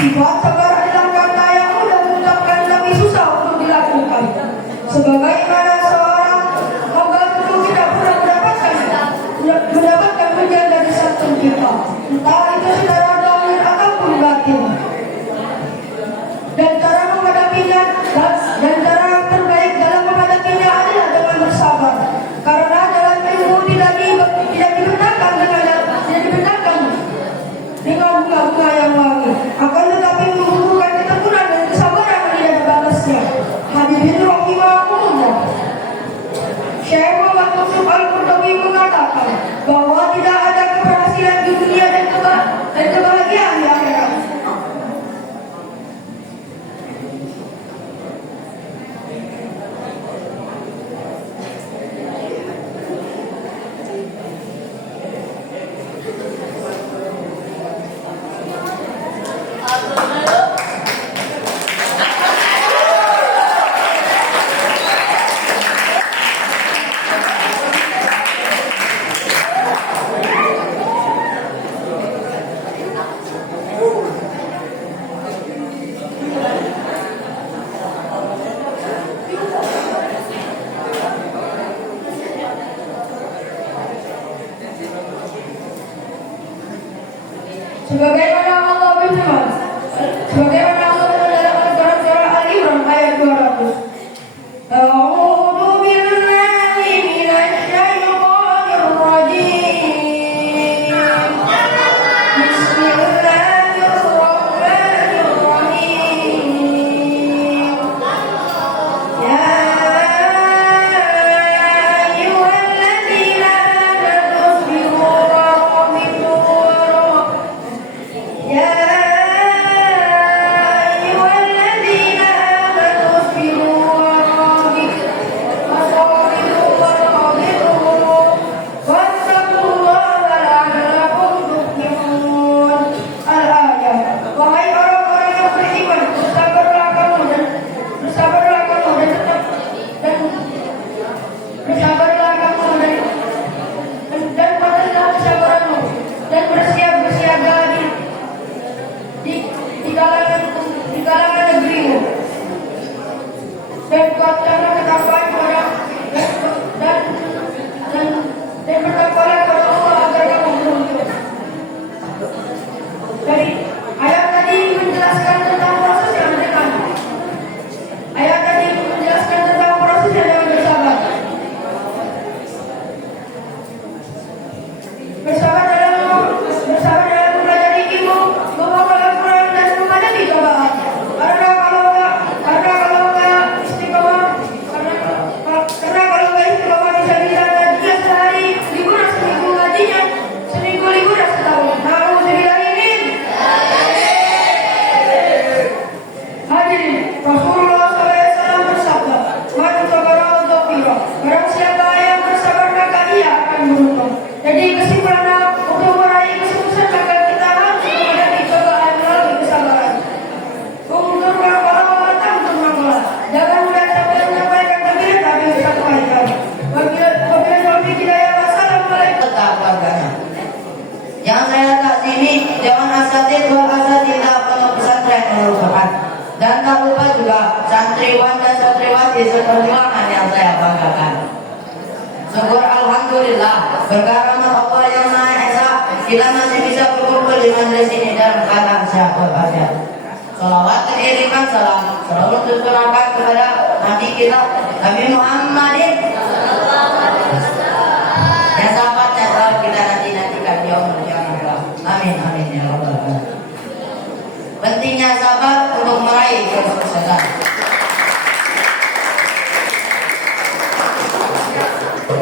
Sifat sabar adalah kata yang mudah diucapkan tapi susah untuk dilakukan. Sebagaimana seorang membantu tidak pernah mendapatkan pujian dari satu kita, entah itu secara zahir ataupun batin. Dan cara menghadapinya dan cara terbaik dalam menghadapinya adalah dengan bersabar. Karena jalan ilmu tidak dibenarkan dengan bunga-bunga yang wangi, akan tetapi membutuhkan ketekunan dan kesabaran yang tidak ada batasnya. Hadirin rahimahumullah. Syekh Muhammad Yusuf Al-Qurtubi mengatakan bahwa tidak ada keberhasilan di dunia dan kebahagiaan di akhirat. Sebagaimana Allah berfirman, sebagaimana Allah berfirman dalam Al-Quran surah Al-Imran ayat 200. A'udzu billahi minasy syaithanir rajim. Bismillahirrahmanirrahim. Ya ayyuhalladzina amanu isbiru wa rabitu di kalangan negerimu, dan kuatkanlah ketakwaan dan bertakwalah kepada Allah agar kamu beruntung. Jadi ayat tadi menjelaskan tentang proses yang bersabar. Ayat tadi menjelaskan tentang proses yang bersabar. Bersabar dalam mempelajari ilmu, membaca Al-Quran dan menghadapi cobaan. Karena kalau nggak istiqomah bisa bilang dia sehari liburan seminggu ngajinya, seminggu liburan setahun. Nauzubillahimin. Hadirin, Rasulullah SAW bersabda, "Man sabara dzafira." Barang siapa yang bersabar maka ia akan beruntung. Jadi kesimpulan untuk meraih kesuksesan maka kita harus menghadapi cobaan melalui kesabaran. Jangan mudah sampai menyampaikan takbir tapi bisa kebaikan. Wabillahi taufiq hidayah. Wassalamualaikum. Keluarganya. Yang saya kasih jangan asatid wal asatidah pondok pesantren merupakan, dan tak lupa juga santriwan dan santriwati seperjuangan yang saya banggakan. Syukur alhamdulillah berkah rahmat Allah yang Maha Esa kita masih bisa berkumpul di majelis ini dalam keadaan sehat walafiat. Salawat dan iriman salam selalu tercurahkan kepada Nabi kita Nabi Muhammadin yang sahabatnya selalu kita nantikan di yaumul qiyamah. Amin amin ya rabbal alamin. Pentingnya sabar untuk meraih kesuksesan.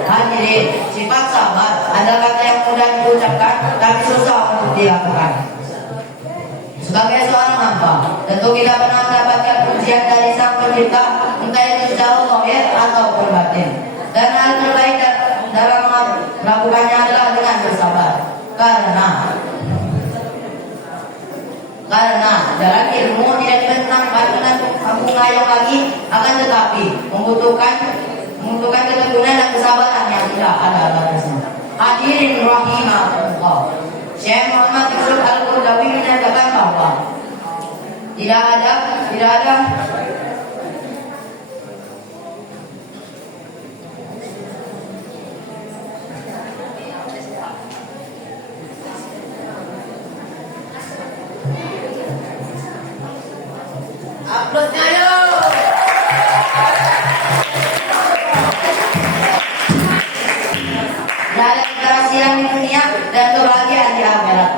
Hadirin, sifat sabar adalah kata yang mudah diucapkan tapi susah untuk dilakukan. Sebagai seorang hamba, tentu kita pernah mendapatkan pujian dari Sang Pencipta, entah itu secara zahir ataupun batin. batin. Dan hal terbaik dalam melakukannya adalah dengan bersabar. Karena jalan ilmu tidak dibentangkan dengan kamu ngayong lagi, akan tetapi membutuhkan ketekunan dan kesabaran yang tidak ada batasnya. Hadirin rahimahullah. Syekh Muhammad Yusuf Al-Qaradawi menyatakan bahwa tidak ada uploadnya yuk. Tidak ada keberhasilan di dunia dan kebahagiaan di akhirat.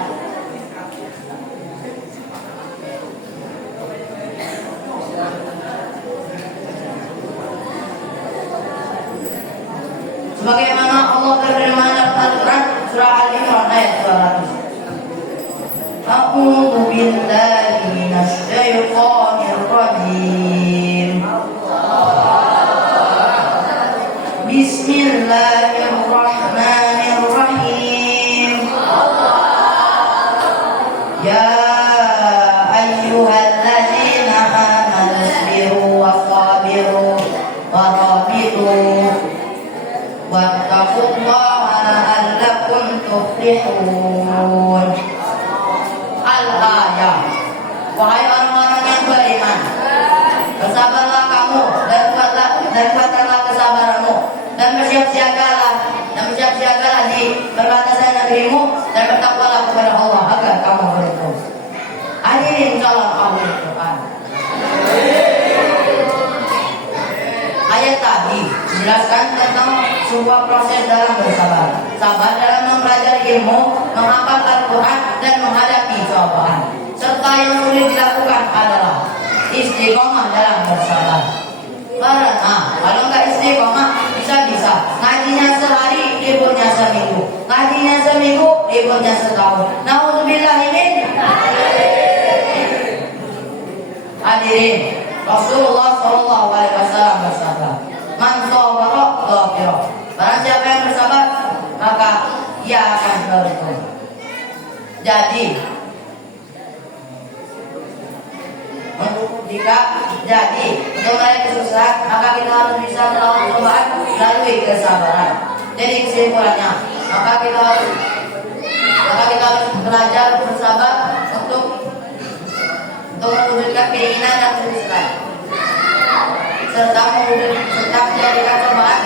Sebagaimana Allah berfirman dalam Al-Quran surah Al-Imran ayat 200. A'udzu billahi minasyaitonir rajim. Bismillahirrahmanirrahim. Ya ayyuhalladzina amanu sabiru wasabiru warabitu wattaqullaha la'allakum tuflihun. Al-ayah. Wahai orang-orang yang beriman, bersabarlah kamu dan kuatkanlah kesabaranmu dan bersiap-siagalah di perbatasan negerimu dan bertakwalah kepada Allah agar kamu beruntung. Hadirin calon ahli Quran. Ayat tadi menjelaskan tentang sebuah proses dalam bersabar. Sabar dalam mempelajari ilmu, menghafal Al-Quran dan menghadapi cobaan. Serta yang sulit dilakukan adalah istiqomah dalam bersabar. Karena kalau nggak istiqomah bisa-bisa ngajinya sehari, liburnya seminggu, ngajinya seminggu, liburnya setahun. Nauzubillahimin. Hadirin, Rasulullah SAW bersabda, "Man sabara ghafira." Barang siapa yang bersabar, maka ia akan beruntung. Jadi untuk meraih kesuksesan, maka kita harus bisa melawan cobaan melalui kesabaran. Jadi kesimpulannya, maka kita harus belajar bersabar untuk mewujudkan keinginan dan kesuksesan, serta menjadikan cobaan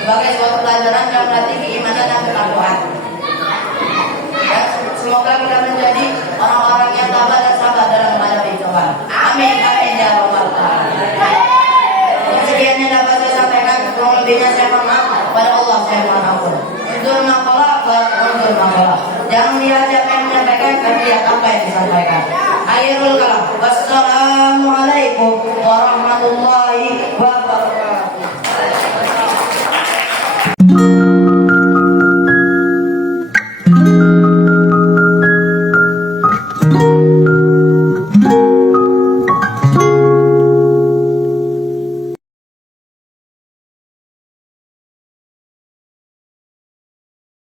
sebagai suatu pelajaran dalam melatih keimanan dan ketakwaan. Dan semoga kita menjadi orang-orang yang tabah dan sabar dalam menghadapi cobaan. Amin, amin ya rabbal alamin. Sekian yang dapat saya sampaikan, kurang lebihnya saya mohon maaf kepada Allah, saya mohon ampun. Undur maqala wa undur maqala. Jangan lihat siapa yang menyampaikan, tapi lihat apa yang disampaikan. Akhirul kalam. Wassalamualaikum warahmatullahi wabarakatuh.